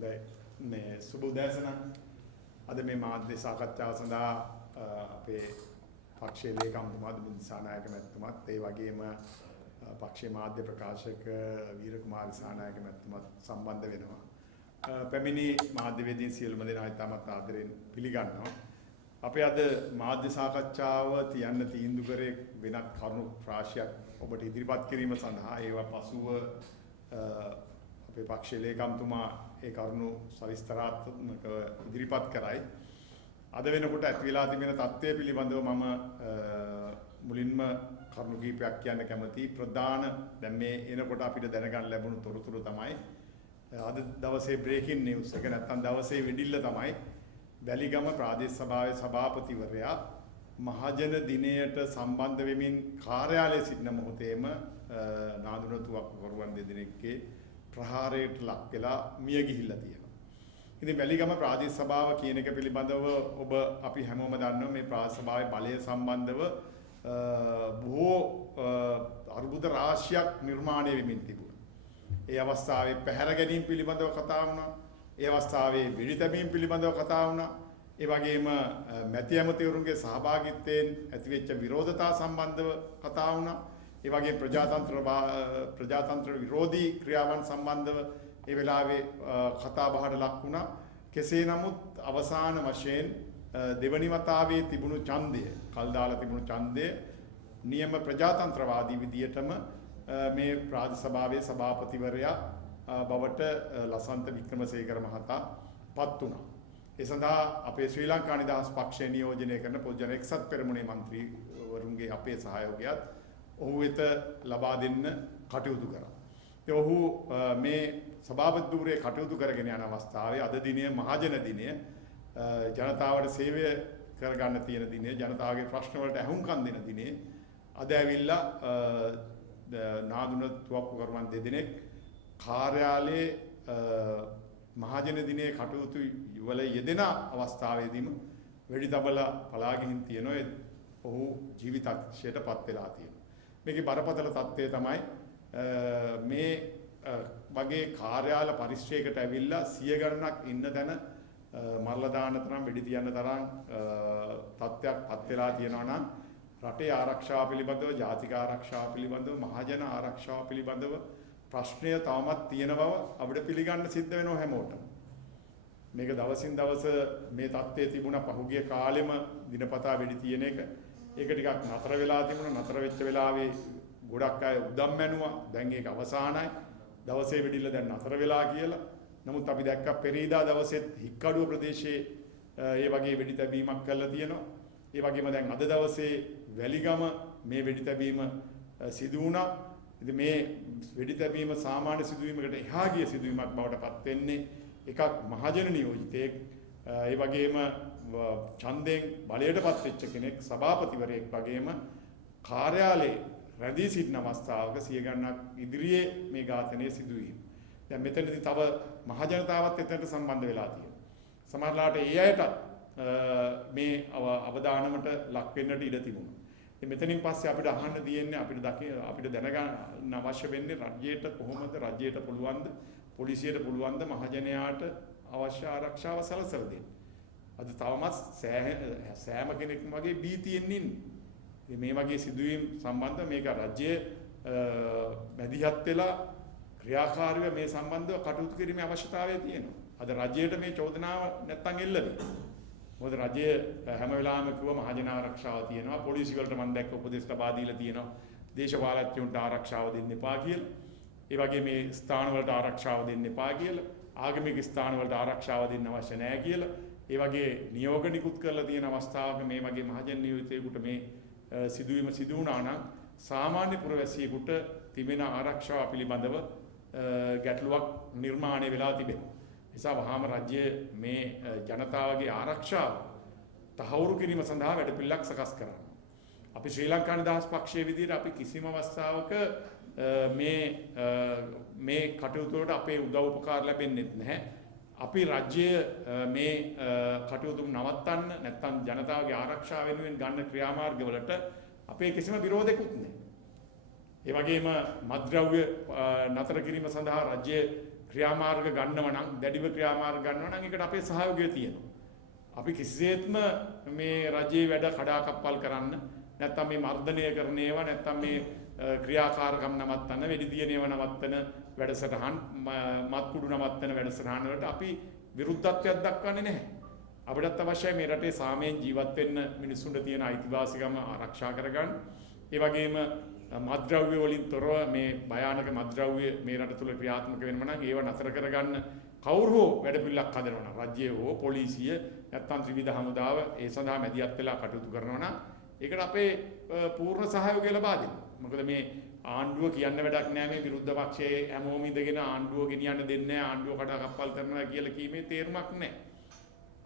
මේ සුබ උදෑසන අද මේ මාධ්‍ය සාකච්ඡාව සඳහා අපේ පක්ෂයේ ලේකම්තුමා දිසානායක මැතිතුමත් ඒ වගේම පක්ෂයේ මාධ්‍ය ප්‍රකාශක වීරකුමාර දිසානායක මැතිතුමත් සම්බන්ධ වෙනවා. පැමිණි මාධ්‍යවේදීන් සියලුම දෙනා ඉතාමත් ආදරෙන් පිළිගන්නවා. අපි අද මාධ්‍ය සාකච්ඡාව තියන්න තීන්දුව කරේ වෙනත් කරුණු රාශියක් ඔබට ඉදිරිපත් කිරීම සඳහා ඒවා පසුව අපේ පක්ෂයේ ලේකම්තුමා ඒ කරුණු සවිස්තරාත්මකව ඉදිරිපත් කරයි. අද වෙනකොට ඇති වෙලා තිබෙන තත්ත්වය පිළිබඳව මම මුලින්ම කරුණු කීපයක් කියන්න කැමතියි. ප්‍රධාන දැන් මේ එනකොට අපිට දැනගන්න ලැබුණු තොරතුරු තමයි අද දවසේ බ්‍රේකින් නිවුස් එක නැත්තම් දවසේ වෙඩිල්ල තමයි වැලිගම ප්‍රාදේශ සභාවේ සභාපතිවරයා මහජන දිනයට සම්බන්ධ වෙමින් කාර්යාලයේ සිටින මොහොතේම නාඳුනතුවක් වරුවන් දෙදෙනෙක්ගේ ප්‍රහාරයට ලක් වෙලා මිය ගිහිල්ලා තියෙනවා. ඉතින් වැලිගම ප්‍රාදේශ සභාව කියන එක පිළිබඳව ඔබ අපි හැමෝම දන්නවා මේ ප්‍රාදේශ සභාවේ බලය සම්බන්ධව බොහෝ අර්බුද රාශියක් නිර්මාණය වෙමින් තිබුණා. ඒ අවස්ථාවේ පැහැර ගැනීම පිළිබඳව කතා වුණා. ඒ අවස්ථාවේ වෙඩි තැබීම පිළිබඳව කතා වුණා. ඒ වගේම මැති ඇමතිවරුන්ගේ සහභාගීත්වයෙන් ඇතිවෙච්ච විරෝධතා සම්බන්ධව කතා වුණා. ඒ වගේ ප්‍රජාතන්ත්‍ර විරෝධී ක්‍රියාවන් සම්බන්ධව ඒ වෙලාවේ කතා බහට ලක් වුණා. කෙසේ නමුත් අවසාන වශයෙන් දෙවනි වතාවේ තිබුණු ඡන්දය, කල් දාලා තිබුණු ඡන්දය නියම ප්‍රජාතන්ත්‍රවාදී විදියටම මේ ප්‍රාදේශ සභාවේ සභාපතිවරයා බවට ලසන්ත වික්‍රමසේකර මහතා පත් වුණා. ඒ සඳහා අපේ ශ්‍රී ලංකා නිදහස් පක්ෂය නියෝජනය කරන පොදුජන එක්සත් පෙරමුණේ മന്ത്രിවරුන්ගේ අපේ සහයෝගයත් ඔහු වෙත ලබා දෙන්න කටයුතු කරා. ඉතින් ඔහු මේ සභාපති ධූරයේ කටයුතු කරගෙන යන අවස්ථාවේ අද දිනය මහජන දිනය, ජනතාවට සේවය කරගන්න තියෙන දිනය, ජනතාවගේ ප්‍රශ්න වලට ඇහුම්කන් දෙන දිනේ අද ඇවිල්ලා නාදුන තුවක්කු කරුවන් දෙදෙනෙක් කාර්යාලයේ මහජන දිනයේ කටයුතු වල යෙදෙන අවස්ථාවේදීම වෙඩි තබලා පලා ගිහින් තියෙනවා. ඔහු ජීවිතක්ෂයට පත් වෙලා තියෙනවා. මේකේ බරපතල තත්ත්වය තමයි මේ වගේ කාර්යාල පරිශ්‍රයකට ඇවිල්ලා සිය ගණනක් ඉන්න තැන මරලා දාන්න තරම් වෙඩි තියන්න තරම් තත්ත්වයක් පත් වෙලා තියෙනවා නම් රටේ ආරක්ෂාව පිළිබඳව, ජාතික ආරක්ෂාව පිළිබඳව, මහජන ආරක්ෂාව පිළිබඳව ප්‍රශ්නය තවමත් තියෙන බව අපිට පිළිගන්න සිද්ධ වෙනවා හැමෝටම. මේක දවසින් දවස මේ තත්ත්වයේ තිබුණා පහුගිය කාලෙම දිනපතා වෙඩි තියෙන එක. ඒක ටිකක් නතර වෙලා තිබුණා. නතර වෙච්ච වෙලාවේ ගොඩක් අය උදම් මැනුවා. දැන් ඒක අවසానයි. දවසේ වෙඩිල්ල දැන් නතර වෙලා කියලා. නමුත් අපි දැක්කා පෙරේදා දවසෙත් හික්කඩුව ප්‍රදේශයේ ඒ වගේ වෙඩි තැබීමක් කරලා තියෙනවා. ඒ වගේම දැන් අද දවසේ වැලිගම මේ වෙඩි තැබීම සිදු වුණා. ඉතින් මේ වෙඩි තැබීම සාමාන්‍ය සිදුවීමකට එහා ගිය සිදුවීමක් බවට පත් වෙන්නේ එකක් මහජන නියෝජිතයෙක්, ඒ වගේම ඡන්දයෙන් බලයටපත් වෙච්ච කෙනෙක්, සභාපතිවරයෙක් වගේම කාර්යාලයේ රැඳී සිටින අවස්ථාවක සිය ගණනක් ඉදිරියේ මේ ඝාතනය සිදුවීම. දැන් මෙතනදී තව මහජනතාවත් එතනට සම්බන්ධ වෙලා තියෙනවා. සමහරලාට ඒ අයටත් මේ අවදානමට ලක් වෙන්නට ඉඩ තිබුණා. ඉතින් මෙතනින් පස්සේ අපිට අහන්න තියෙන්නේ, අපිට දැනගන්න අවශ්‍ය වෙන්නේ රජයට කොහොමද, රජයට පුළුවන්ද, පොලිසියට පුළුවන්ද මහජනයාට අවශ්‍ය ආරක්ෂාව සැලසලා දෙන්න. අද තවමත් සෑම කෙනෙක්ම වගේ බීතියෙන් ඉන්නේ. මේ වගේ සිදුවීම් සම්බන්ධව මේක රජයේ මැදිහත් වෙලා ක්‍රියාකාරීව මේ සම්බන්ධව කටයුතු කිරීමේ අවශ්‍යතාවය තියෙනවා. අද රජයට මේ චෝදනාව නැත්තම් එල්ල වෙනවා. මොකද රජය හැම වෙලාවෙම කිව්ව මහජන ආරක්ෂාව තියෙනවා, පොලිසිය වලට මම දැක්ක උපදෙස් ලබා දීලා තියෙනවා දේශපාලකයන්ට ආරක්ෂාව දෙන්න එපා කියලා. ඒ වගේ මේ ස්ථාන වලට ආරක්ෂාව දෙන්න එපා කියලා, ආගමික ස්ථාන වලට ආරක්ෂාව දෙන්න අවශ්‍ය නැහැ කියලා. ඒ වගේ නියෝග නිකුත් කරලා තියෙන අවස්ථාවක මේ වගේ මහජන නියෝජිතයෙකුට මේ සිදුවීම සිදු වුණා නම් සාමාන්‍ය පුරවැසියෙකුට තිබෙන ආරක්ෂාව පිළිබඳව ගැටලුවක් නිර්මාණය වෙලා තිබෙනවා. නිසා වහාම රජය මේ ජනතාවගේ ආරක්ෂාව තහවුරු කිරීම සඳහා වැඩපිළිවෙලක් සකස් කරනවා. අපි ශ්‍රී ලංකා නිදහස් පක්ෂයේ විදිහට අපි කිසිම අවස්ථාවක මේ කටයුතු වලට අපේ උදව් උපකාර ලැබෙන්නේ නැහැ. අපි රජය මේ කටයුතු නවත්තන්න නැත්නම් ජනතාවගේ ආරක්ෂාව වෙනුවෙන් ගන්න ක්‍රියාමාර්ගවලට අපේ කිසිම විරෝධයක්වත් නැහැ. ඒ වගේම මත්ද්‍රව්‍ය නතර කිරීම සඳහා රජය ක්‍රියාමාර්ග ගන්නව නම් දැඩිව ක්‍රියාමාර්ග ගන්නව නම් ඒකට අපේ සහයෝගය තියෙනවා. අපි කිසිසේත්ම මේ රජයේ වැඩ කඩාකප්පල් කරන්න නැත්නම් මේ මර්ධනය කරන ඒවා නැත්නම් මේ ක්‍රියාකාරකම් නවත්තන වෙඩි දියන ඒවා නවත්තන වැඩසටහන් මත්කුඩු නවත්තන වැඩසටහන් වලට අපි විරුද්ධත්වයක් දක්වන්නේ නැහැ. අපිටත් අවශ්‍යයි මේ රටේ සාමයෙන් ජීවත් වෙන්න මිනිස්සුන්ට තියෙන අයිතිවාසිකම ආරක්ෂා කරගන්න. ඒ වගේම මත්ද්‍රව්‍ය වලින් තොරව මේ භයානක මත්ද්‍රව්‍ය මේ රට තුල ක්‍රියාත්මක වෙනම නම් ඒව නතර කරගන්න කවුරු හෝ වැඩපිළිවෙලක් හදනවා නම් රාජ්‍යය හෝ පොලිසිය නැත්නම් ත්‍රිවිධ හමුදාව ඒ සඳහා මැදිහත් වෙලා කටයුතු කරනවා නම් ඒකට අපේ පූර්ණ සහයෝගය ලබා දෙන්න. මොකද මේ ආණ්ඩුව කියන්න වැඩක් නැහැ මේ විරුද්ධ පක්ෂයේ හැමෝම ඉඳගෙන ආණ්ඩුව ගෙනියන්න දෙන්නේ නැහැ ආණ්ඩුව කඩාකප්පල් කරනවා කියලා කීමේ තේරුමක් නැහැ.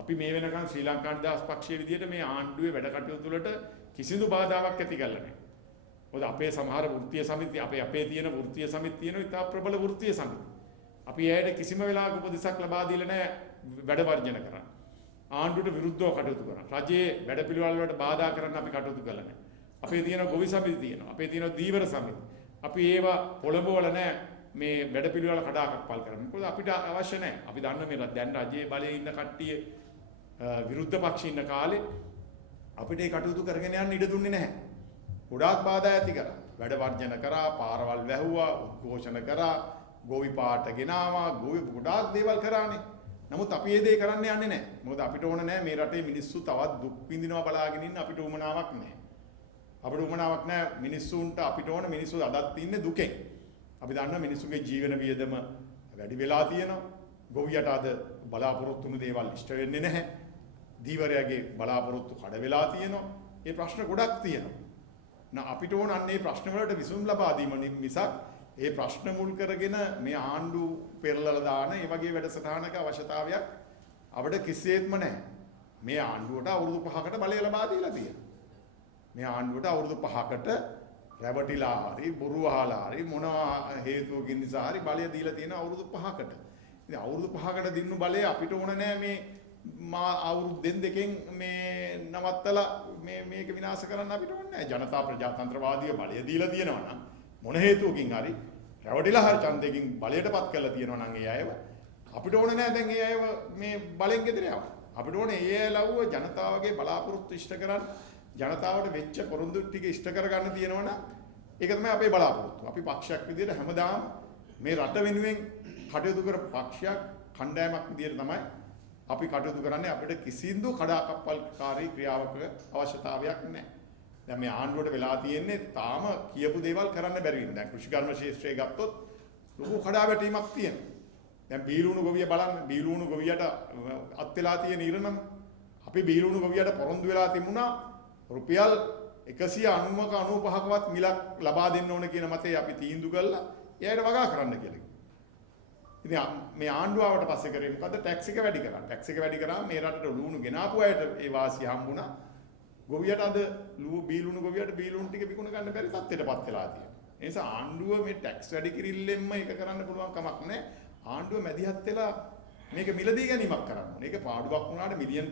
අපි මේ වෙනකන් ශ්‍රී ලංකා නිදහස් පක්ෂයේ විදිහට මේ ආණ්ඩුවේ වැඩ කටයුතු වලට කිසිදු බාධාවක් ඇති කරලා නැහැ. මොකද අපේ සමහර වෘත්තීය සමිති අපේ තියෙන වෘත්තීය සමිති තියෙන ඉතා ප්‍රබල වෘත්තීය සමිති. අපි ඒයට කිසිම වෙලාවක උපදෙසක් ලබා දීලා නැහැ වැඩ වර්ජන කරන්න. ආණ්ඩුවට විරුද්ධව කටයුතු කරන්න. රජයේ වැඩපිළිවෙළ වලට බාධා කරන්න අපි කටයුතු කළා නැහැ. අපේ තියෙන ගොවි සමිති තියෙනවා. අපේ තියෙන දීවර සමිති. අපි ඒවා පොළඹවල නැහැ මේ වැඩපිළිවෙළ කඩාකප්පල් කරන්න. මොකද අපිට අවශ්‍ය නැහැ. අපි දන්න මේ දැන් රජයේ බලයේ ඉන්න කට්ටිය විරුද්ධ පක්ෂ ඉන්න කාලේ අපිට ඒ කටයුතු කරගෙන යන්න ඉඩ දුන්නේ නැහැ. ගොඩාක් බාධා ඇති කරා. වැඩ වර්ජන කරා, පාරවල් වැහුවා, උද්ඝෝෂණ කරා, ගොවි පාට ගෙනාවා, ගොඩාක් දේවල් කරානේ. නමුත් අපි මේ දේ කරන්න යන්නේ නැහැ. මොකද අපිට ඕන නැහැ මේ රටේ මිනිස්සු තවත් දුක් විඳිනවා බලාගෙන ඉන්න අපිට උමනාවක් නැහැ. අපිට උමනාවක් නැහැ මිනිස්සුන්ට අපිට ඕන මිනිස්සු අදත් ඉන්නේ දුකෙන්. අපි දන්නවා මිනිස්සුගේ ජීවන වියදම වැඩි වෙලා තියෙනවා. ගොවියට අද බලාපොරොත්තු වුණු දේවල් ඉෂ්ට වෙන්නේ නැහැ. දීවරයාගේ බලාපොරොත්තු කඩ වෙලා තියෙනවා. මේ ප්‍රශ්න ගොඩක් තියෙනවා. අපිට ඕන අන්නේ ප්‍රශ්න වලට විසඳුම් ලබා දීම මිසක් ඒ ප්‍රශ්න මුල් කරගෙන මේ ආණ්ඩු පෙරලලා දාන ඒ වගේ වැඩසටහනක අවශ්‍යතාවයක් අපිට කිසිසේත්ම නැහැ. මේ ආණ්ඩුවට අවුරුදු 5කට බලය ලබා දීලා තියෙනවා. මේ ආණ්ඩුවට අවුරුදු 5කට රැවටිලා හරි බොරු අහලා හරි මොනවා හේතුවකින් නිසා හරි බලය දීලා තියෙන අවුරුදු 5කට. ඉතින් අවුරුදු 5කට දිනු බලය අපිට ඕන නැහැ මේ අවුරුදු දෙකෙන් මේ නවත්තලා මේක විනාශ කරන්න අපිට ඕනේ නැහැ. ජනතා ප්‍රජාතන්ත්‍රවාදීව බලය දීලා තියෙනවා නම් මොන හේතුවකින් හරි රැවටිලා හරි ඡන්දයෙන් බලයටපත් කරලා තියෙනවා නම් ඒ අයව අපිට ඕනේ නැහැ දැන් ඒ අයව මේ බලෙන් ගෙදර යවන්න. අපිට ඕනේ ඒ අය ලව්ව ජනතාවගේ බලාපොරොත්තු ඉෂ්ට කරන්න ජනතාවට වෙච්ච පොරොන්දු ටික ඉෂ්ට කරගන්න තියෙනවා නම් ඒක තමයි අපේ බලාපොරොත්තු. අපි පක්ෂයක් විදිහට හැමදාම මේ රට වෙනුවෙන් කටයුතු කරපු පක්ෂයක් කණ්ඩායමක් විදිහට තමයි අපි කටයුතු කරන්නේ. අපිට කිසිදු කඩාකප්පල්කාරී ක්‍රියාවක අවශ්‍යතාවයක් නැහැ. දැන් මේ ආණ්ඩුවට වෙලා තියෙන්නේ තාම කියපු දේවල් කරන්න බැරි වෙන. දැන් කෘෂිකර්ම ශාස්ත්‍රය ගත්තොත් ලොකු කඩාවැටීමක් තියෙනවා. දැන් බීලුණු ගොවිය බලන්න බීලුණු ගොවියට අත් වෙලා තියෙන ඉරණම අපි බීලුණු ගොවියට පොරොන්දු වෙලා තිබුණා රුපියල් 190ක 95කවත් මිලක් ලබා දෙන්න ඕන කියන මතේ අපි තීන්දුව කළා එයාට වගා කරන්න කියලා. ඉතින් මේ ආණ්ඩුවට පස්සේ කරේ මොකද ටැක්ස් එක වැඩි කරා. ටැක්ස් එක වැඩි කරාම මේ රටට ලුණු ගෙනාපු අයට ඒ වාසිය හම්බුණා. ගොවියට අද බීලුණු ගොවියට බීලුණු ටික විකුණ ගන්න බැරි තත්ත්වයටපත් වෙලා තියෙනවා. ඒ නිසා ආණ්ඩුව මේ ටැක්ස් වැඩි කිරිල්ලෙන්ම ඒක කරන්න පුළුවන් කමක් නැහැ. ආණ්ඩුව මැදිහත් වෙලා මේක මිලදී ගැනීමක් කරන්න ඕනේ. ඒක පාඩුවක් වුණාට මිලියන්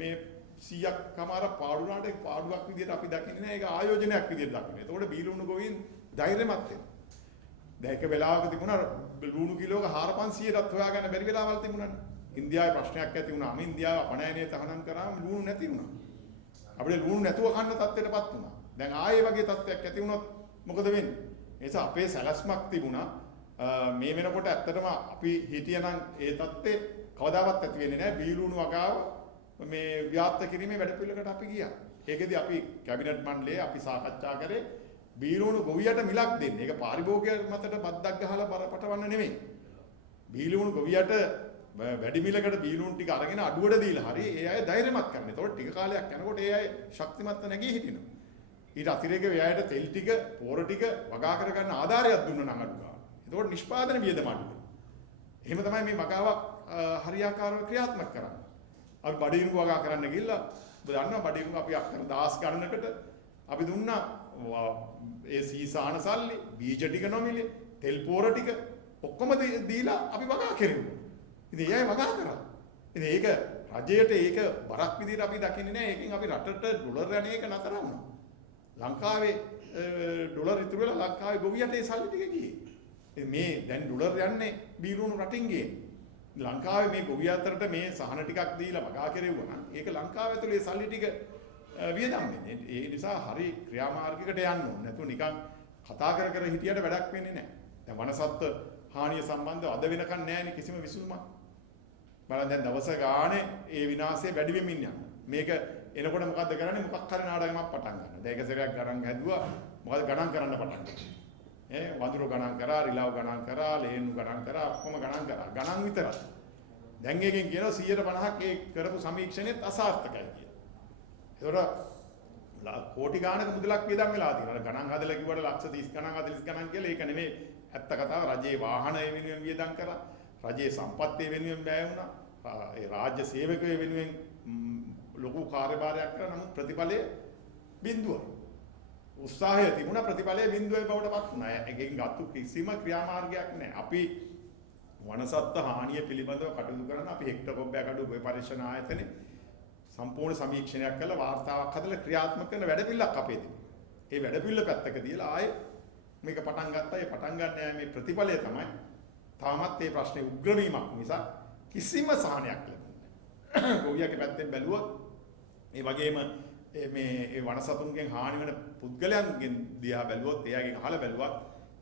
මේ 100ක් කමාරක් පාඩු වුණාට ඒක පාඩුවක් විදිහට අපි දකින්නේ නැහැ. ඒක ආයෝජනයක් විදිහට දකින්නේ. ඒතකොට බීලුණු ගොවීන් ධෛර්යමත් වෙනවා. දැන් එක වෙලාවක තිබුණා ලුණු කිලෝක 4500ටත් හොයාගන්න බැරි වෙලාවල් තිබුණානේ. ඉන්දියාවේ ප්‍රශ්නයක් ඇති වුණාම ඉන්දියාව අපනයනයේ තහනම් කරාම ලුණු නැති වුණා. අපිට ලුණු නැතුව කන්න තත්ත්වයටපත් වුණා. දැන් ආයේ වගේ තත්ත්වයක් ඇති වුණොත් මොකද වෙන්නේ? ඒ නිසා අපේ සැලැස්මක් තිබුණා. මේ වෙනකොට ඇත්තටම අපි හිටියනම් ඒ තත්ත්වේ කවදාවත් ඇති වෙන්නේ නැහැ. බීලුණු වගාව මේ ව්‍යාප්ත කිරීමේ වැඩපිළිවෙලකට අපි ගියා. ඒකෙදි අපි කැබිනට් මණ්ඩලයේ අපි සාකච්ඡා කරේ බීලුණු ගොවියට මිලක් දෙන්න. ඒක පාරිභෝගික මතට බද්දක් ගහලා පටවන්න නෙමෙයි. බීලුණු ගොවියට වැඩි මිලකට බීලුණු ටික අරගෙන අඩුවට දීලා හරි ඒ අය ධෛර්යමත් කරන්න. ඒතකොට ටික කාලයක් යනකොට ඒ අය ශක්තිමත්ව නැගී හිටිනවා. ඊට අතිරේක ව්‍යයයට තෙල් ටික, පොර ටික වගා කරගන්න ආධාරයක් දුන්නා නම් අඩු ගන්න. ඒතකොට නිෂ්පාදන වියදම අඩු වෙනවා. එහෙම තමයි මේ වගාවක් හරියාකාරව ක්‍රියාත්මක කරන්නේ. අපි බඩිරුඟ වගා කරන්න ගිහිල්ලා ඔබ දන්නවා බඩිරුඟ අපි අක්කර 10 ගණනකට අපි දුන්නා ඒ සීසාන සල්ලි, බීජ ටික නොමිලේ, තෙල් පොර ටික ඔක්කොම දීලා අපි වගා කෙරුවා. ඉතින් ඒ අය වගා කරා. ඉතින් ඒක රජයට ඒක බරක් විදිහට අපි දකින්නේ නැහැ. ඒකෙන් අපි රටට ඩොලර් යන එක නතර වුණා. ලංකාවේ ඩොලර් ඉතුරු වෙලා ලංකාවේ ගොවියට ඒ සල්ලි ටික ගියේ. මේ දැන් ඩොලර් යන්නේ බීරුණු රටින් ගියේ. ලංකාවේ මේ ගොවි අතරට මේ සහන ටිකක් දීලා වගා කෙරෙව්වා නම් ඒක ලංකාව ඇතුලේ සල්ලි ටික වියදම් වෙන්නේ. ඒ නිසා හරි ක්‍රියාමාර්ගයකට යන්න ඕනේ. නැතුව නිකන් කතා කර කර හිටියට වැඩක් වෙන්නේ නැහැ. දැන් වනසත්ත්ව හානිය සම්බන්ධව අද වෙනකන් නැහැ කිසිම විසඳුමක්. බලන්න දැන් දවස ගානේ ඒ විනාශය වැඩි වෙමින් යනවා. මේක එනකොට මොකද්ද කරන්නේ? මොකක් හරි නාඩගමක් පටන් ගන්නවා. දැන් එක සැරයක් ගණන් හැදුවා. මොකද ගණන් කරන්න පටන් ගන්නවා. වඳුරු ගණන් කරා, රිලව් ගණන් කරා, ලේනු ගණන් කරා, ඔක්කොම ගණන් කරා. ගණන් විතරයි. දැන් එකෙන් කියනවා 150ක් ඒ කරපු සමීක්ෂණෙත් අසාර්ථකයි කියලා. ඒතකොට කෝටි ගාණක මුදලක් වියදම් වෙලා තියෙනවා. ගණන් හදලා කිව්වට ලක්ෂ 30 ගණන් 40 ගණන් කියලා ඒක නෙමෙයි ඇත්ත කතාව. රජයේ වාහන වෙනුවෙන් වියදම් කරා. රජයේ සම්පත්තිය වෙනුවෙන් බෑ වුණා. ඒ රාජ්‍ය සේවකයෝ වෙනුවෙන් ලොකු කාර්යභාරයක් කරා. නමුත් ප්‍රතිඵලය බිඳුවයි. උත්සාහය තිබුණා ප්‍රතිඵලය බිඳුවේ බවට පත් වුණා. එකකින් ගත්තු කිසිම ක්‍රියාමාර්ගයක් නැහැ. අපි වනසත්ත්ව හානිය පිළිබඳව කටයුතු කරන අපි හෙක්ටර් කොබ්බයක් අඩු ගොවි පරීක්ෂණ ආයතනයේ සම්පූර්ණ සමීක්ෂණයක් කරලා වාර්තාවක් හදලා ක්‍රියාත්මක කරන වැඩපිළිවෙලක් අපේ තිබුණා. ඒ වැඩපිළිවෙල පැත්තක තියලා ආයේ මේක පටන් ගත්තා. ඒ පටන් ගන්න මේ ප්‍රතිඵලය තමයි තාමත් මේ ප්‍රශ්නේ උග්‍ර වීමක් නිසා කිසිම සහනයක් ලැබුණේ නැහැ. ගොවියාගේ පැත්තෙන් බැලුවොත් ඒ වගේම මේ වනසතුන්ගෙන් හානි වෙන පුද්ගලයන්ගෙන් දිහා බැලුවොත් එයාගෙන් අහලා බැලුවත්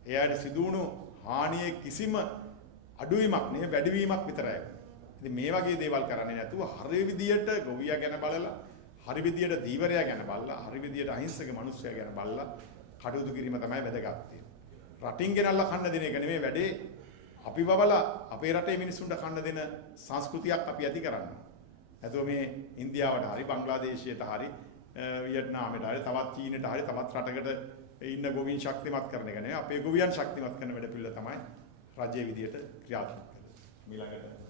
එයාට සිදුණු හානියේ කිසිම අඩුවීමක් නෙවෙයි වැඩිවීමක් විතරයි. ඉතින් මේ වගේ දේවල් කරන්නේ නැතුව හරි විදියට ගොවියා ගැන බලලා, හරි විදියට දීවරයා ගැන බලලා, හරි විදියට අහිංසක මිනිස්සයා ගැන බලලා කටයුතු කිරීම තමයි වැදගත්. රටින් ගෙනල්ලා කන්න දෙන එක නෙමෙයි වැඩේ. අපි වවලා අපේ රටේ මිනිස්සුන්ට කන්න දෙන සංස්කෘතියක් අපි ඇති කරන්න. නැතුව මේ ඉන්දියාවට හරි බංග්ලාදේශයට හරි වියට්නාමයට හරි තවත් චීනයට හරි තවත් රටකට ඉන්න ගොවීන් ශක්තිමත් කරන එක නෙවෙයි අපේ ගොවියන් ශක්තිමත් කරන වැඩ පිළිවෙල තමයි රජයේ විදියට ක්‍රියාත්මක කරන්නේ. ඊළඟට